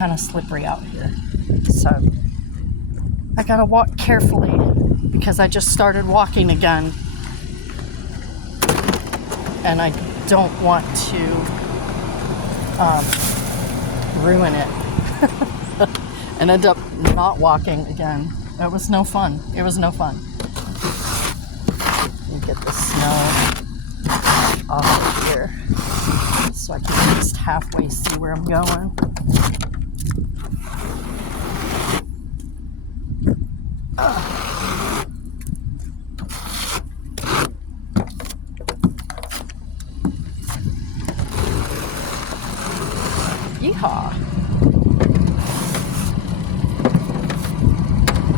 Kind of slippery out here, so I gotta walk carefully because I just started walking again and I don't want to ruin it and end up not walking again. It was no fun. Let me get the snow off of here so I can at least halfway see where I'm going. Yeehaw.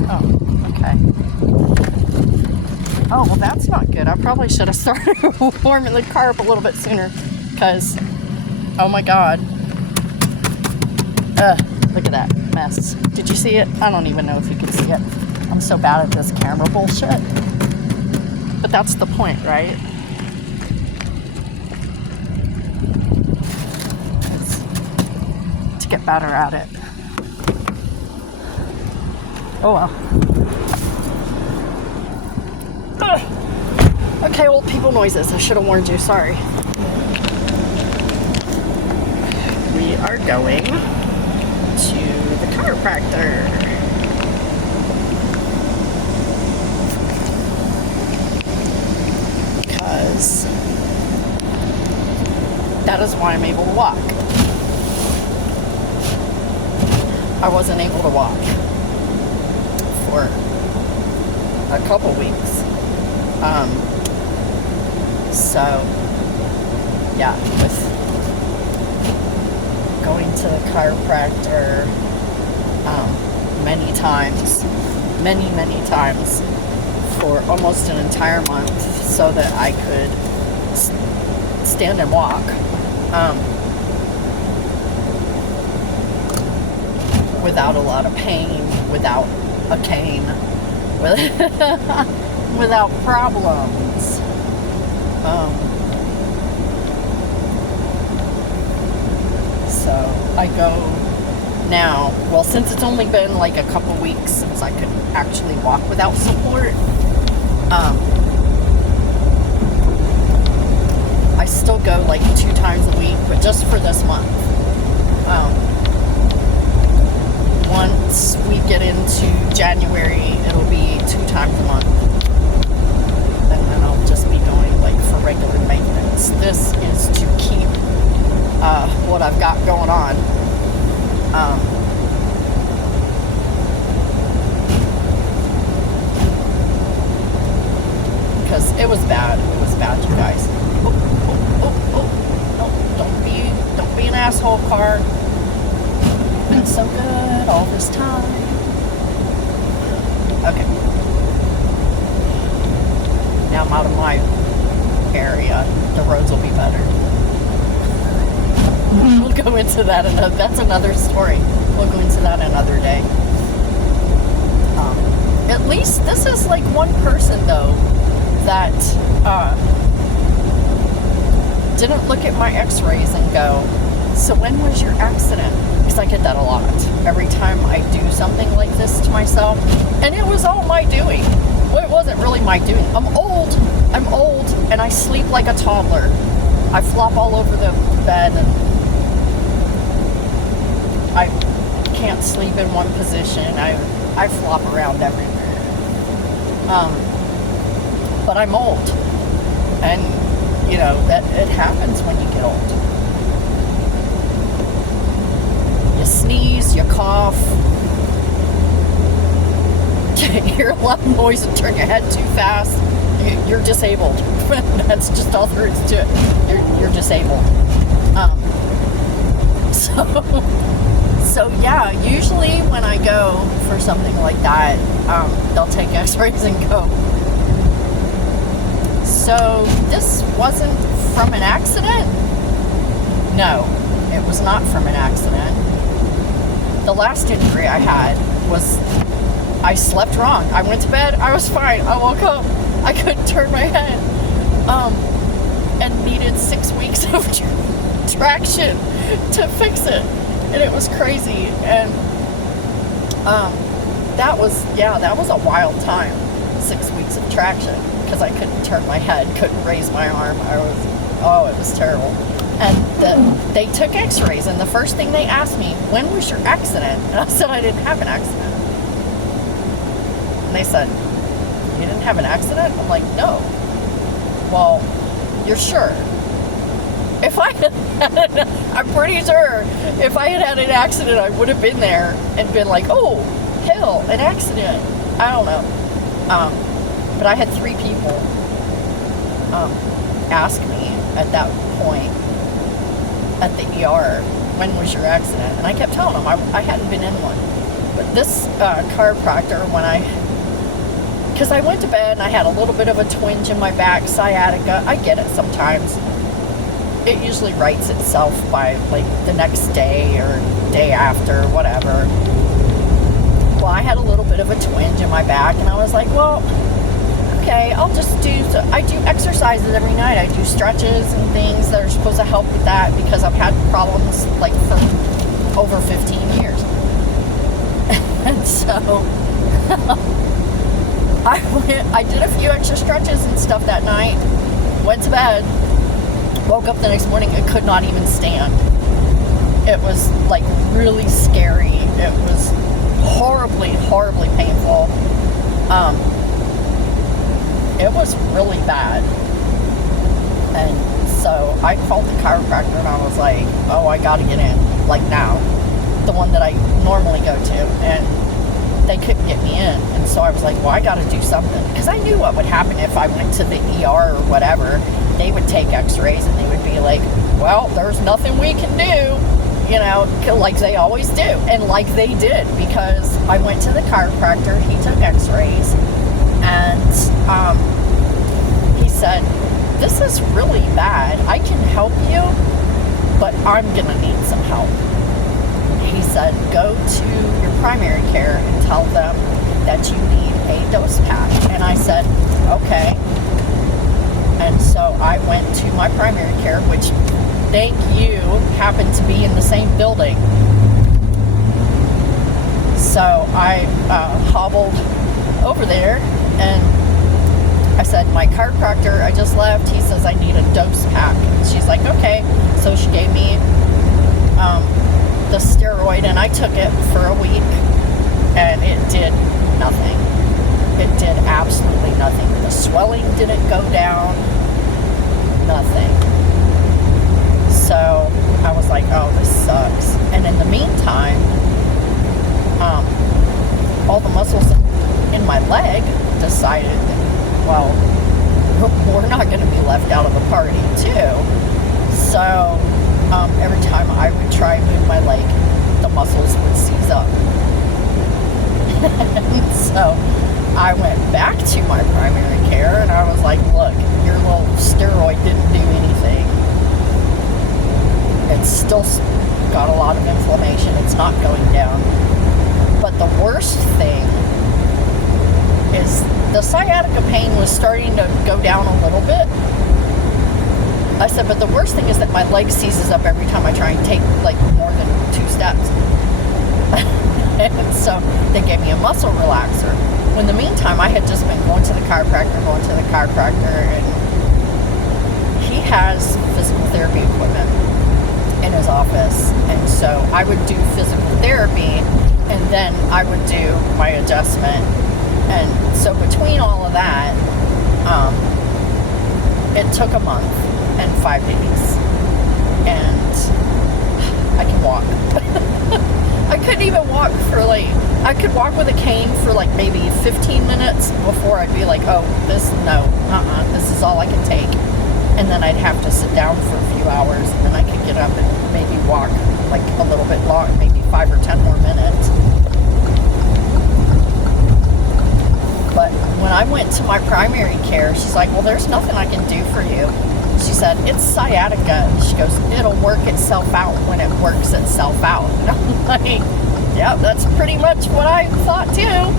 Oh, okay. Oh, well, that's not good. I probably should have started warming the car up a little bit sooner because, oh my God. Look at that mess. Did you see it? I don't even know if you can see it. I'm so bad at this camera bullshit. But that's the point, right? It's to get better at it. Oh well. Ugh. Okay, old people noises. I should have warned you. Sorry. We are going to the chiropractor. Because that is why I'm able to walk. I wasn't able to walk for a couple weeks. So yeah, with going to the chiropractor many times for almost an entire month so that I could stand and walk without a lot of pain, without a cane, without problems. So I go now, well, since it's only been like a couple weeks since I could actually walk without support, I still go like 2 times a week, but just for this month. Once we get into January, it'll be 2 times a month. And then I'll just be going like for regular maintenance. This is to keep what I've got going on. Because it was bad, you guys. No, don't be an asshole, car. Been so good all this time. Okay. Now I'm out of my area. The roads will be better. We'll go into that that's another story. We'll go into that another day. At least this is like one person though that didn't look at my x-rays and go, so when was your accident? Because I get that a lot. Every time I do something like this to myself, and it was all my doing. Well, it wasn't really my doing. I'm old, and I sleep like a toddler. I flop all over the bed, and I can't sleep in one position. I flop around everywhere. But I'm old, and you know that it happens when you get old. You sneeze, you cough, you hear a lot of noise and turn your head too fast. You're disabled. That's just all there is to it. You're disabled. So yeah, usually when I go for something like that, they'll take x-rays and go, so this wasn't from an accident? No, it was not from an accident. The last injury I had was I slept wrong. I went to bed, I was fine. I woke up, I couldn't turn my head, and needed 6 weeks of traction to fix it. And it was crazy. And that was a wild time. 6 weeks of traction, because I couldn't turn my head, couldn't raise my arm. It was terrible. And they took x-rays, and the first thing they asked me, when was your accident? And I said I didn't have an accident. And they said, you didn't have an accident? I'm like, no. Well, you're sure? If I had I'm pretty sure if I had an accident, I would have been there and been like, oh, hell, an accident. I don't know. But I had 3 people ask me at that point at the ER, when was your accident? And I kept telling them I hadn't been in one. But this chiropractor, because I went to bed and I had a little bit of a twinge in my back, sciatica. I get it sometimes. It usually rights itself by like the next day or day after, whatever. Well, I had a little bit of a twinge in my back, and I was like, well, okay, I'll just I do exercises every night. I do stretches and things that are supposed to help with that, because I've had problems like for over 15 years. And so I did a few extra stretches and stuff that night, went to bed, woke up the next morning and could not even stand. It was like really scary. It was horribly, horribly painful. It was really bad. And so I called the chiropractor and I was like, oh, I gotta get in, like now, the one that I normally go to. And they couldn't get me in. And so I was like, well, I gotta do something, because I knew what would happen if I went to the ER or whatever. They would take x-rays and they would be like, well, there's nothing we can do, you know, like they always do. And like they did, because I went to the chiropractor, he took x-rays, and he said, this is really bad. I can help you, but I'm gonna need some help. He said, go to your primary care and tell them that you need a dose pack. And I said, okay. And so I went to my primary care, which, thank you, happened to be in the same building. So I hobbled over there, and I said, my chiropractor, I just left. He says I need a dose pack. And she's like, okay. So she gave me the steroid, and I took it for a week, and it did nothing. It did absolutely nothing. The swelling didn't go down. Nothing. So I was like, oh, this sucks. And in the meantime, all the muscles in my leg decided, well, we're not going to be left out of the party too. So every time I would try and move my leg, the muscles would seize up. So I went back to my primary care and I was like, look, your little steroid didn't do anything. It's still got a lot of inflammation. It's not going down. But the worst thing is the sciatica pain was starting to go down a little bit. I said, but the worst thing is that my leg seizes up every time I try and take like more than 2 steps. And so they gave me a muscle relaxer. In the meantime, I had just been going to the chiropractor, and he has physical therapy equipment in his office. And so I would do physical therapy, and then I would do my adjustment. And so between all of that, it took a month and 5 days. And I can walk. I couldn't even walk for I could walk with a cane for maybe 15 minutes before I'd be like, oh, this is all I can take. And then I'd have to sit down for a few hours, and then I could get up and maybe walk a little bit long, maybe 5 or 10 more minutes. But when I went to my primary care, she's like, well, there's nothing I can do for you. She said, it's sciatica. She goes, it'll work itself out when it works itself out. And I'm like, yeah, that's pretty much what I thought too.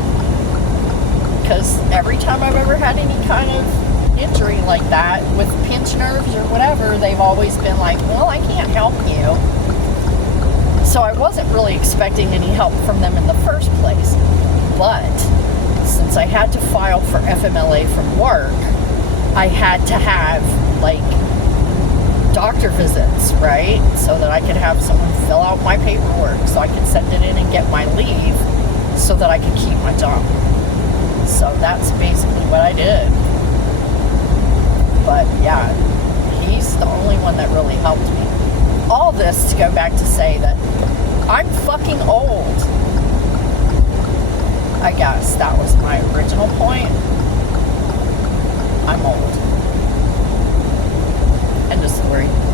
Because every time I've ever had any kind of injury like that with pinched nerves or whatever, they've always been like, well, I can't help you. So I wasn't really expecting any help from them in the first place. But since I had to file for FMLA from work, I had to have like doctor visits, right? So that I could have someone fill out my paperwork so I could send it in and get my leave so that I could keep my job. So that's basically what I did. But yeah, he's the only one that really helped me. All this to go back to say that I'm fucking old. I guess that was my original point. I'm old. End of story.